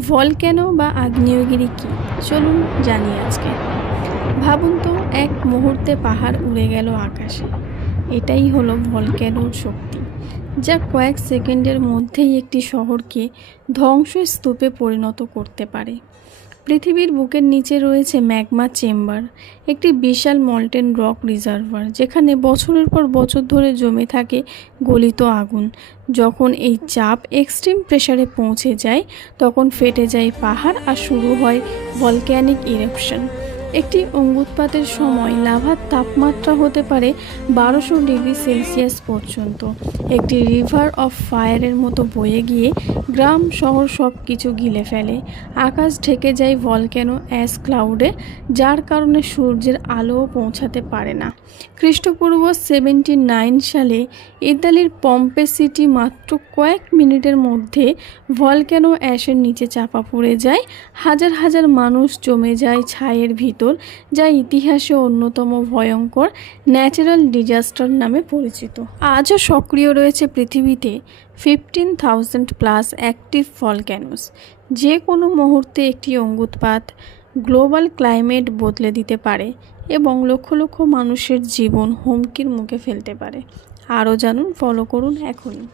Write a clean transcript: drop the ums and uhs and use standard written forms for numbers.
Volcano বা আগ্নেয়গিরি কী, চলুন জানি আজকে। ভাবুন তো, এক মুহূর্তে পাহাড় উড়ে গেল আকাশে। এটাই হলো ভলক্যানোর শক্তি, যা কয়েক সেকেন্ডের মধ্যেই একটি শহরকে ধ্বংসস্তূপে পরিণত করতে পারে। পৃথিবীর বুকের নিচে রয়েছে ম্যাগমা চেম্বার, একটি বিশাল মল্টেন রক রিজার্ভার, যেখানে বছরের পর বছর ধরে জমে থাকে গলিত আগুন। যখন এই চাপ এক্সট্রিম প্রেসারে পৌঁছে যায়, তখন ফেটে যায় পাহাড় আর শুরু হয় ভলক্যানিক ইরেপশন। একটি অঙ্গুৎপাতের সময় লাভার তাপমাত্রা হতে পারে 1200 ডিগ্রি সেলসিয়াস পর্যন্ত। একটি রিভার অফ ফায়ারের মতো বয়ে গিয়ে গ্রাম শহর সব কিছু গিলে ফেলে। আকাশ ঢেকে যায় ভলক্যানো অ্যাশ ক্লাউডে, যার কারণে সূর্যের আলোও পৌঁছাতে পারে না। খ্রিস্টপূর্ব 79 সালে ইতালির পম্পে সিটি মাত্র কয়েক মিনিটের মধ্যে ভলক্যানো অ্যাশের নিচে চাপা পড়ে যায়। হাজার হাজার মানুষ জমে যায় ছাইয়ের ভিতর, যা ইতিহাসে অন্যতম ভয়ঙ্কর ন্যাচারাল ডিজাস্টার নামে পরিচিত। আজও সক্রিয় রয়েছে পৃথিবীতে 15,000+ অ্যাক্টিভ ভলক্যানোস। যে কোনো মুহূর্তে একটি অঙ্গুৎপাত গ্লোবাল ক্লাইমেট বদলে দিতে পারে এবং লক্ষ লক্ষ মানুষের জীবন হুমকির মুখে ফেলতে পারে। আরও জানুন, ফলো করুন এখনই।